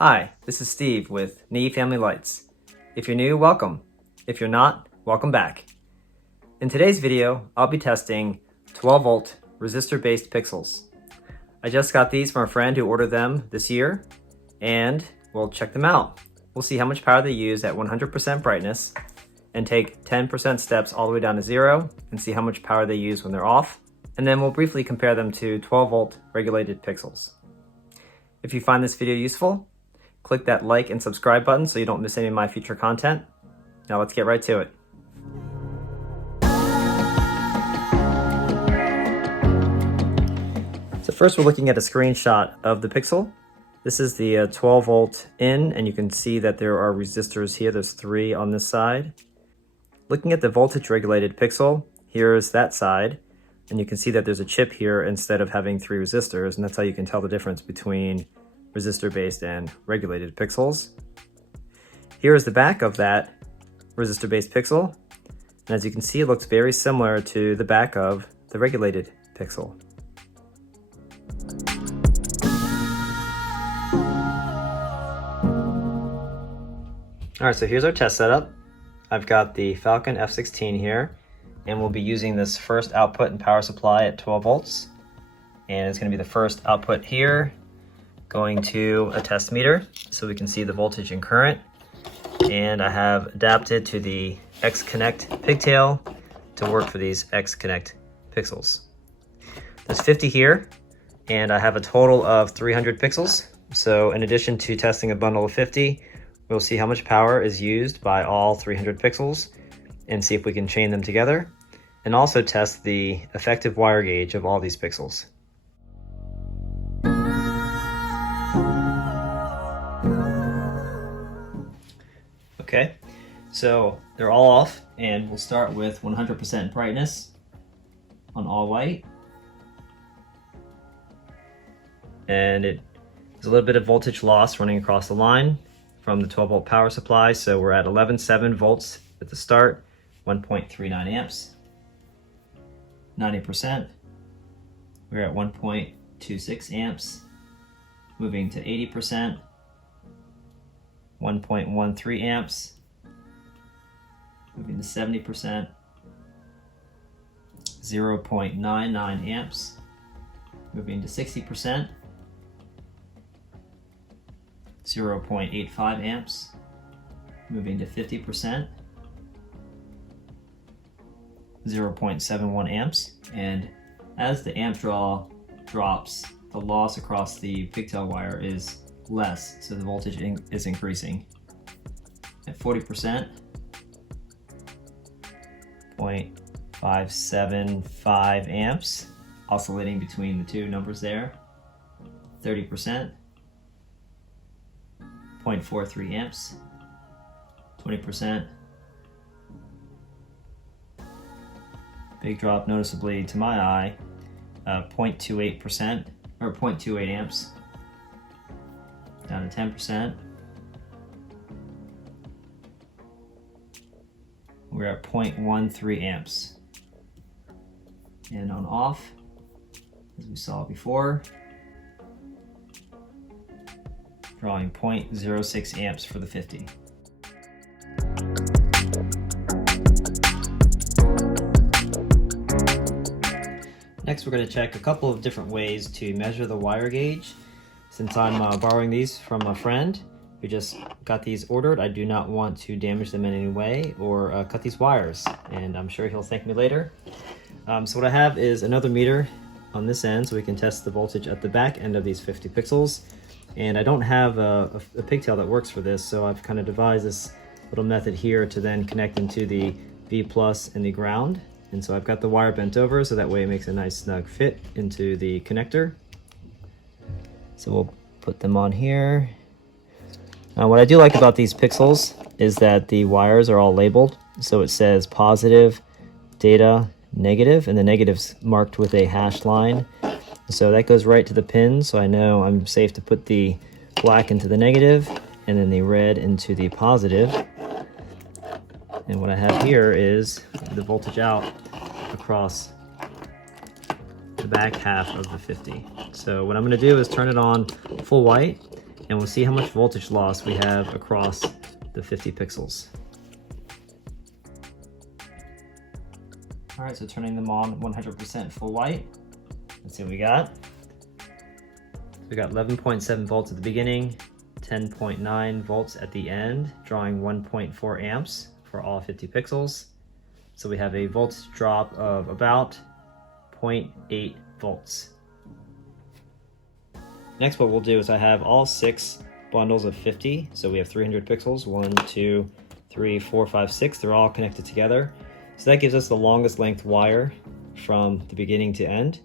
Hi, this is Steve with NE Family Lights. If you're new, welcome. If you're not, welcome back. In today's video, I'll be testing 12-volt resistor-based pixels. I just got these from a friend who ordered them this year, and we'll check them out. We'll see how much power they use at 100% brightness, and take 10% steps all the way down to 0, and see how much power they use when they're off, and then we'll briefly compare them to 12-volt regulated pixels. If you find this video useful, click that like and subscribe button so you don't miss any of my future content. Now let's get right to it. So first we're looking at a screenshot of the pixel. This is the 12 volt in, and you can see that there are resistors here. There's 3 on this side. Looking at the voltage regulated pixel, here's that side, and you can see that there's a chip here instead of having 3 resistors, and that's how you can tell the difference between resistor-based and regulated pixels. Here is the back of that resistor-based pixel, and as you can see, it looks very similar to the back of the regulated pixel. Alright, so here's our test setup. I've got the Falcon F16 here, and we'll be using this first output and power supply at 12 volts. And it's going to be the first output here, going to a test meter so we can see the voltage and current. And I have adapted to the X-Connect pigtail to work for these X-Connect pixels. There's 50 here, and I have a total of 300 pixels. So in addition to testing a bundle of 50, we'll see how much power is used by all 300 pixels and see if we can chain them together, and also test the effective wire gauge of all these pixels. Okay, so they're all off, and we'll start with 100% brightness on all white. And it is a little bit of voltage loss running across the line from the 12 volt power supply. So we're at 11.7 volts at the start, 1.39 amps. 90%, we're at 1.26 amps. Moving to 80%, 1.13 amps. Moving to 70%, 0.99 amps. Moving to 60%, 0.85 amps. Moving to 50%, 0.71 amps. And as the amp draw drops, the loss across the pigtail wire is less, so the voltage is increasing. At 40%, 0.575 amps, oscillating between the two numbers there. 30%, 0.43 amps. 20%, big drop noticeably to my eye, 0.28% or 0.28 amps. Down to 10%. We're at 0.13 amps. And on off, as we saw before, drawing 0.06 amps for the 50. Next, we're going to check a couple of different ways to measure the wire gauge. Since I'm borrowing these from a friend who just got these ordered, I do not want to damage them in any way or cut these wires, and I'm sure he'll thank me later. So what I have is another meter on this end so we can test the voltage at the back end of these 50 pixels. And I don't have a pigtail that works for this, so I've kind of devised this little method here to then connect into the V plus and the ground. And so I've got the wire bent over so that way it makes a nice snug fit into the connector. So we'll put them on here. What I do like about these pixels is that the wires are all labeled. So it says positive, data, negative, and the negative's marked with a hashed line. So that goes right to the pin, so I know I'm safe to put the black into the negative and then the red into the positive. And what I have here is the voltage out across the back half of the 50. So what I'm going to do is turn it on full white, and we'll see how much voltage loss we have across the 50 pixels. All right, so turning them on 100% full white. Let's see what we got. We got 11.7 volts at the beginning, 10.9 volts at the end, drawing 1.4 amps for all 50 pixels. So we have a voltage drop of about 0.8 volts. Next, what we'll do is I have all 6 bundles of 50. So we have 300 pixels, 1, 2, 3, 4, 5, 6. They're all connected together. So that gives us the longest length wire from the beginning to end.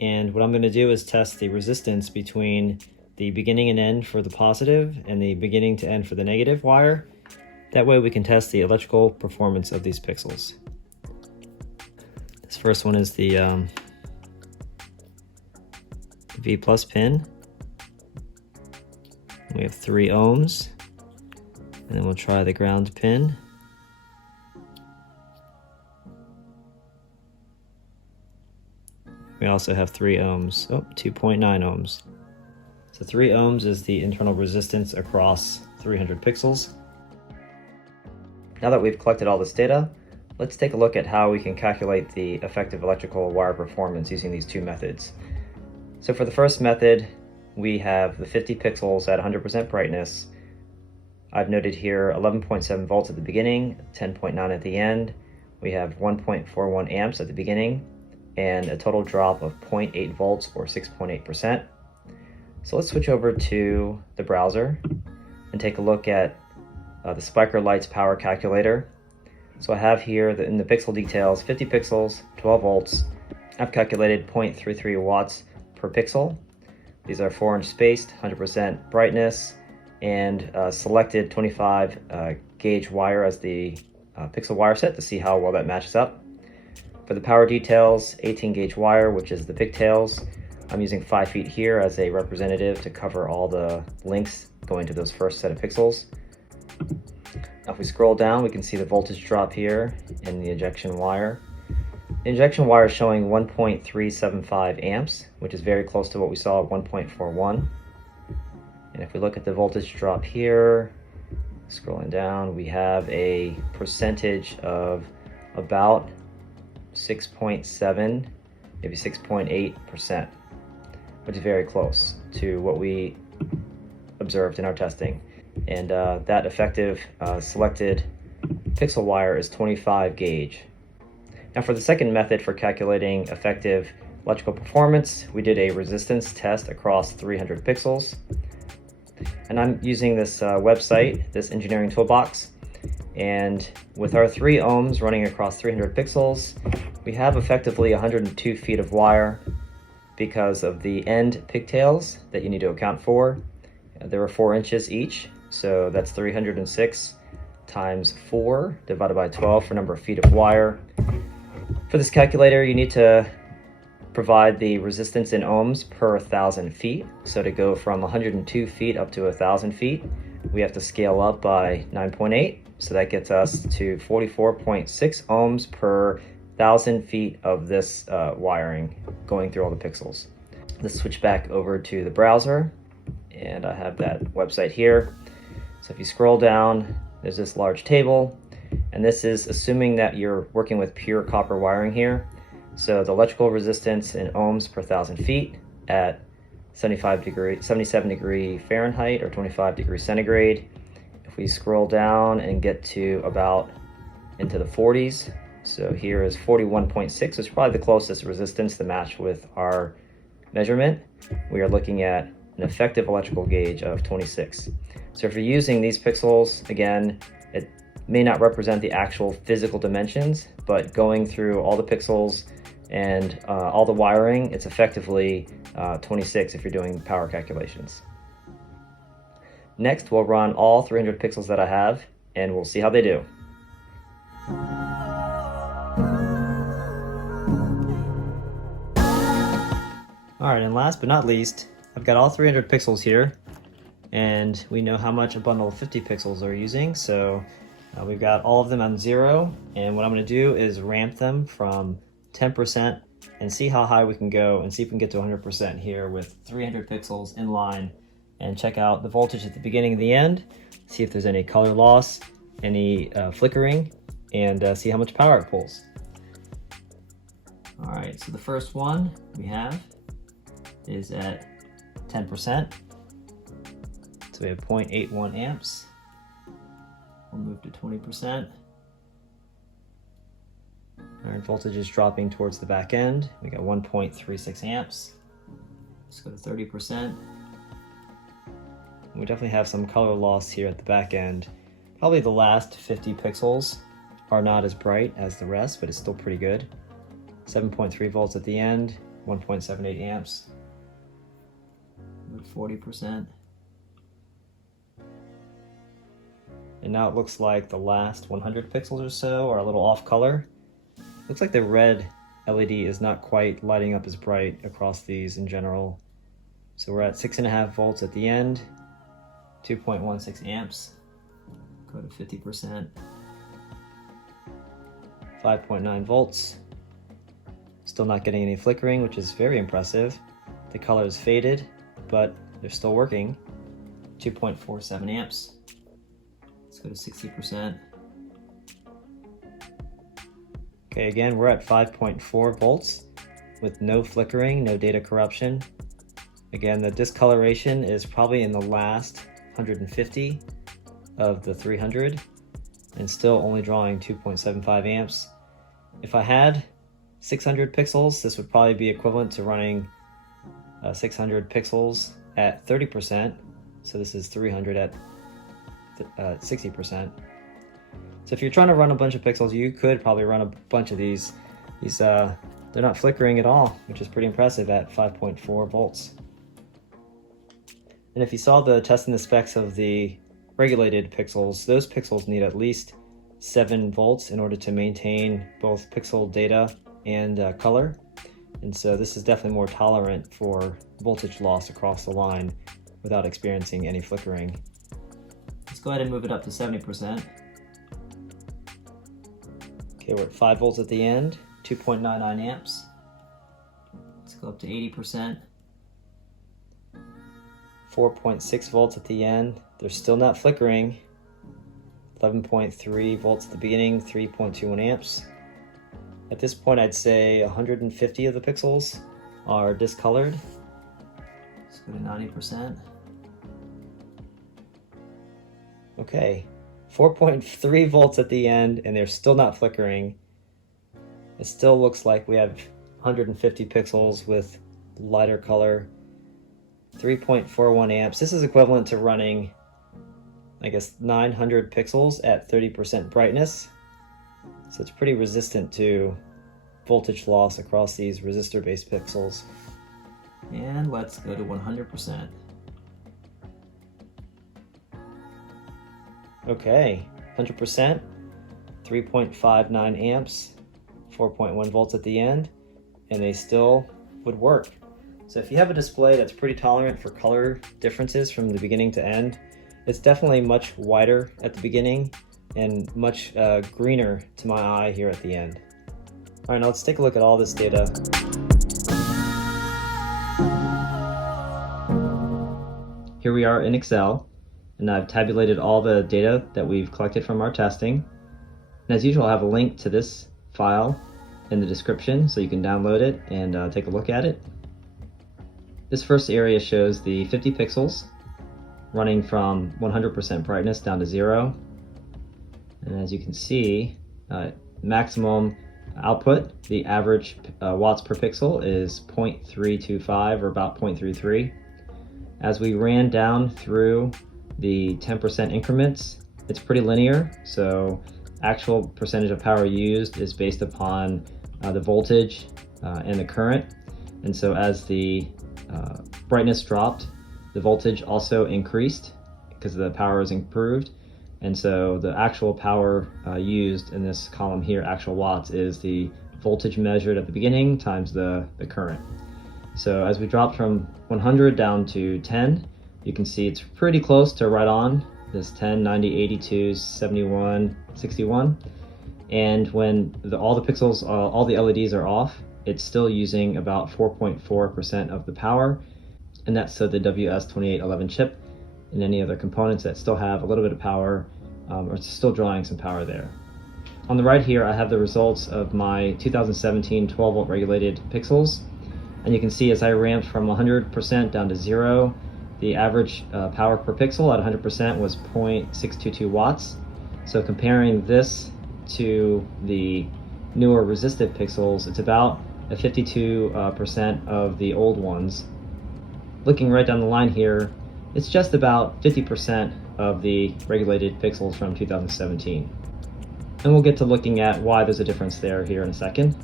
And what I'm going to do is test the resistance between the beginning and end for the positive and the beginning to end for the negative wire. That way we can test the electrical performance of these pixels. This first one is the V plus pin. We have 3 ohms. And then we'll try the ground pin. We also have 3 ohms, 2.9 ohms. So 3 ohms is the internal resistance across 300 pixels. Now that we've collected all this data, let's take a look at how we can calculate the effective electrical wire performance using these 2 methods. So for the first method, we have the 50 pixels at 100% brightness. I've noted here 11.7 volts at the beginning, 10.9 at the end. We have 1.41 amps at the beginning, and a total drop of 0.8 volts or 6.8%. So let's switch over to the browser and take a look at the Spiker Lights power calculator. So I have here in the pixel details, 50 pixels, 12 volts. I've calculated 0.33 watts per pixel. These are 4-inch spaced, 100% brightness, and selected 25 gauge wire as the pixel wire set to see how well that matches up. For the power details, 18 gauge wire, which is the pigtails. I'm using 5 feet here as a representative to cover all the links going to those first set of pixels. Now if we scroll down, we can see the voltage drop here in the injection wire. The injection wire is showing 1.375 amps, which is very close to what we saw at 1.41. And if we look at the voltage drop here, scrolling down, we have a percentage of about 6.7, maybe 6.8%, which is very close to what we observed in our testing. And that effective selected pixel wire is 25 gauge. Now for the second method for calculating effective electrical performance, we did a resistance test across 300 pixels. And I'm using this website, this engineering toolbox. And with our 3 ohms running across 300 pixels, we have effectively 102 feet of wire because of the end pigtails that you need to account for. There are 4 inches each, so that's 306 times 4 divided by 12 for number of feet of wire. For this calculator, you need to provide the resistance in ohms per 1,000 feet. So to go from 102 feet up to 1,000 feet, we have to scale up by 9.8. So that gets us to 44.6 ohms per 1,000 feet of this wiring going through all the pixels. Let's switch back over to the browser, and I have that website here. So if you scroll down, there's this large table, and this is assuming that you're working with pure copper wiring here. So the electrical resistance in ohms per 1,000 feet at 77 degree Fahrenheit or 25 degrees centigrade. If we scroll down and get to about into the 40s, so here is 41.6, which is probably the closest resistance to match with our measurement. We are looking at an effective electrical gauge of 26. So if you're using these pixels, again, it may not represent the actual physical dimensions, but going through all the pixels and all the wiring, it's effectively 26 if you're doing power calculations. Next, we'll run all 300 pixels that I have, and we'll see how they do. All right, and last but not least, I've got all 300 pixels here, and we know how much a bundle of 50 pixels are using, so we've got all of them on 0, and what I'm going to do is ramp them from 10% and see how high we can go and see if we can get to 100% here with 300 pixels in line and check out the voltage at the beginning and the end, see if there's any color loss, any flickering, and see how much power it pulls. All right, so the first one we have is at 10%. So we have 0.81 amps. We'll move to 20%. Our voltage is dropping towards the back end. We got 1.36 amps. Let's go to 30%. We definitely have some color loss here at the back end. Probably the last 50 pixels are not as bright as the rest, but it's still pretty good. 7.3 volts at the end, 1.78 amps. 40%. And now it looks like the last 100 pixels or so are a little off color. Looks like the red LED is not quite lighting up as bright across these in general. So we're at 6.5 volts at the end, 2.16 amps. Go to 50%. 5.9 volts. Still not getting any flickering, which is very impressive. The color is faded, but they're still working. 2.47 amps. Let's go to 60%. Okay, again, we're at 5.4 volts with no flickering, no data corruption. Again, the discoloration is probably in the last 150 of the 300 and still only drawing 2.75 amps. If I had 600 pixels, this would probably be equivalent to running 600 pixels at 30%. So this is 300 at 60%. So if you're trying to run a bunch of pixels, you could probably run a bunch of these. They're not flickering at all, which is pretty impressive at 5.4 volts. And if you saw the test and the specs of the regulated pixels, those pixels need at least 7 volts in order to maintain both pixel data and color. And so this is definitely more tolerant for voltage loss across the line without experiencing any flickering. Let's go ahead and move it up to 70%. Okay, we're at 5 volts at the end, 2.99 amps. Let's go up to 80%. 4.6 volts at the end. They're still not flickering. 11.3 volts at the beginning, 3.21 amps. At this point, I'd say 150 of the pixels are discolored. Let's go to 90%. Okay, 4.3 volts at the end, and they're still not flickering. It still looks like we have 150 pixels with lighter color. 3.41 amps. This is equivalent to running, I guess, 900 pixels at 30% brightness. So it's pretty resistant to voltage loss across these resistor-based pixels. And let's go to 100%. Okay, 100%, 3.59 amps, 4.1 volts at the end, and they still would work. So if you have a display that's pretty tolerant for color differences from the beginning to end, it's definitely much whiter at the beginning and much greener to my eye here at the end. All right, now let's take a look at all this data. Here we are in Excel, and I've tabulated all the data that we've collected from our testing. And as usual, I have a link to this file in the description so you can download it and take a look at it. This first area shows the 50 pixels running from 100% brightness down to 0. And as you can see, maximum output, the average watts per pixel is 0.325 or about 0.33. As we ran down through the 10% increments, it's pretty linear. So actual percentage of power used is based upon the voltage and the current. And so as the brightness dropped, the voltage also increased because the power is improved. And so the actual power used in this column here, actual watts, is the voltage measured at the beginning times the current. So as we dropped from 100 down to 10, you can see it's pretty close to right on this 10, 90, 82, 71, 61. And when all the pixels, all the LEDs are off, it's still using about 4.4% of the power. and that's so the WS2811 chip and any other components that still have a little bit of power or still drawing some power there. On the right here, I have the results of my 2017 12 volt regulated pixels, and you can see as I ramped from 100% down to 0, the average power per pixel at 100% was 0.622 watts. So comparing this to the newer resistive pixels, it's about a 52% of the old ones. Looking right down the line here, it's just about 50% of the regulated pixels from 2017. And we'll get to looking at why there's a difference there here in a second.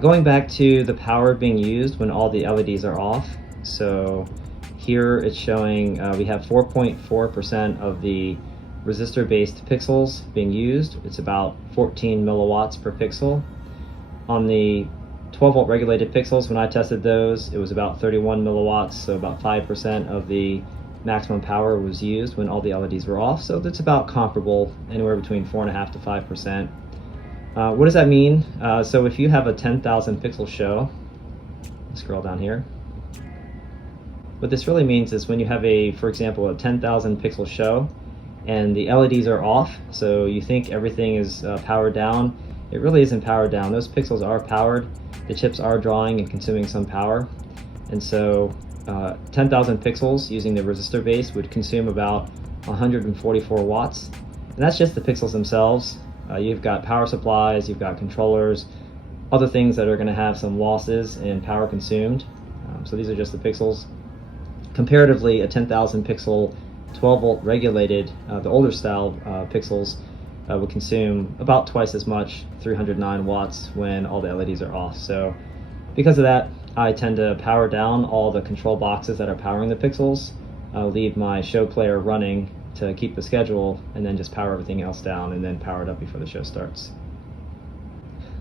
Going back to the power being used when all the LEDs are off. So here it's showing we have 4.4% of the resistor-based pixels being used. It's about 14 milliwatts per pixel. On the 12 volt regulated pixels, when I tested those, it was about 31 milliwatts, so about 5% of the maximum power was used when all the LEDs were off. So that's about comparable, anywhere between 4.5% to 5%. What does that mean? So if you have a 10,000 pixel show, scroll down here. What this really means is when you have for example, a 10,000 pixel show and the LEDs are off, so you think everything is powered down. It really isn't powered down. Those pixels are powered. The chips are drawing and consuming some power. And so 10,000 pixels using the resistor base would consume about 144 watts. And that's just the pixels themselves. You've got power supplies, you've got controllers, other things that are going to have some losses in power consumed. So these are just the pixels. Comparatively, a 10,000 pixel 12 volt regulated, the older style pixels would consume about twice as much, 309 watts, when all the LEDs are off. So because of that, I tend to power down all the control boxes that are powering the pixels. I'll leave my show player running to keep the schedule, and then just power everything else down and then power it up before the show starts.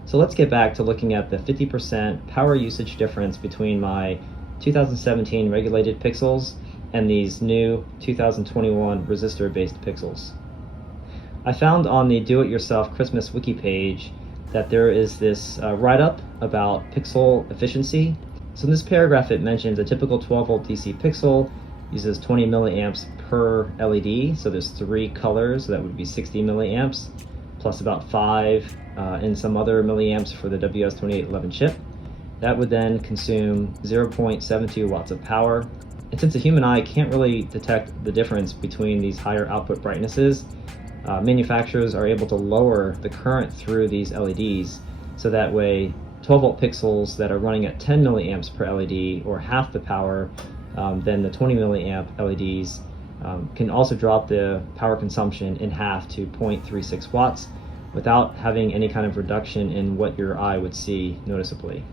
So let's get back to looking at the 50% power usage difference between my 2017 regulated pixels and these new 2021 resistor-based pixels. I found on the Do-It-Yourself Christmas wiki page that there is this write-up about pixel efficiency. So in this paragraph it mentions a typical 12 volt DC pixel uses 20 milliamps per LED, so there's 3 colors, so that would be 60 milliamps, plus about 5 and some other milliamps for the WS2811 chip. That would then consume 0.72 watts of power. And since the human eye can't really detect the difference between these higher output brightnesses, manufacturers are able to lower the current through these LEDs, so that way 12 volt pixels that are running at 10 milliamps per LED, or half the power than the 20 milliamp LEDs, can also drop the power consumption in half to 0.36 watts without having any kind of reduction in what your eye would see noticeably.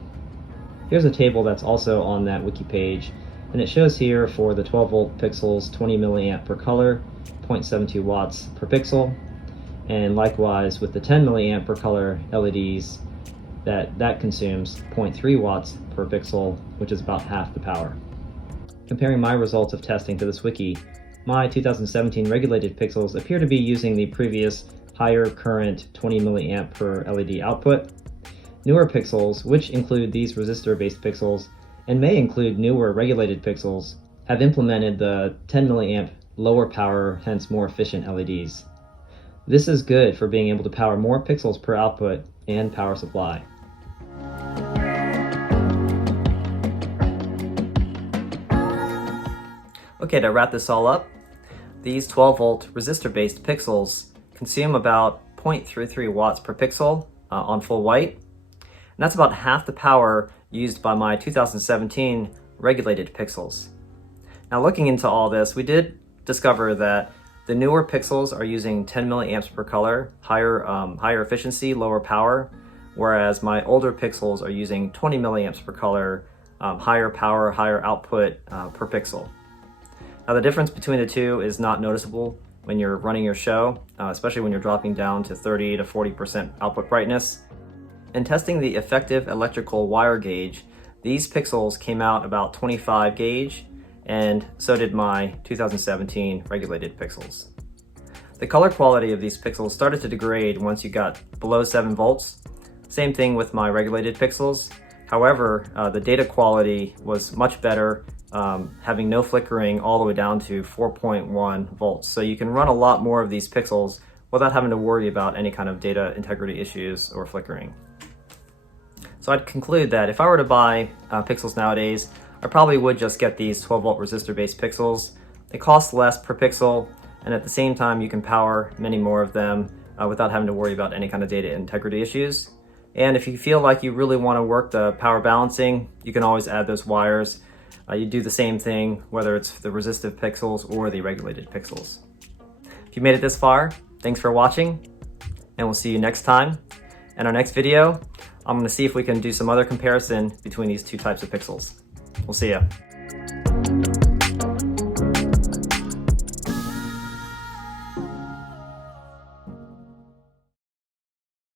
Here's a table that's also on that wiki page, and it shows here for the 12 volt pixels 20 milliamp per color, 0.72 watts per pixel, and likewise with the 10 milliamp per color LEDs, that consumes 0.3 watts per pixel, which is about half the power. Comparing my results of testing to this wiki, my 2017 regulated pixels appear to be using the previous higher current 20 milliamp per LED output. Newer pixels, which include these resistor-based pixels, and may include newer regulated pixels, have implemented the 10 milliamp lower power, hence more efficient LEDs. This is good for being able to power more pixels per output and power supply. Okay, to wrap this all up, these 12 volt resistor-based pixels consume about 0.33 watts per pixel on full white, and that's about half the power used by my 2017 regulated pixels. Now looking into all this, we did discover that the newer pixels are using 10 milliamps per color, higher efficiency, lower power, whereas my older pixels are using 20 milliamps per color, higher power, higher output per pixel. Now the difference between the two is not noticeable when you're running your show, especially when you're dropping down to 30 to 40% output brightness. In testing the effective electrical wire gauge, these pixels came out about 25 gauge, and so did my 2017 regulated pixels. The color quality of these pixels started to degrade once you got below 7 volts. Same thing with my regulated pixels. However, the data quality was much better, having no flickering all the way down to 4.1 volts. So you can run a lot more of these pixels without having to worry about any kind of data integrity issues or flickering. So I'd conclude that if I were to buy pixels nowadays, I probably would just get these 12 volt resistor based pixels. They cost less per pixel, and at the same time you can power many more of them without having to worry about any kind of data integrity issues. And if you feel like you really want to work the power balancing, you can always add those wires. You do the same thing whether it's the resistive pixels or the regulated pixels. If you made it this far, thanks for watching, and we'll see you next time. In our next video, I'm going to see if we can do some other comparison between these two types of pixels. We'll see ya.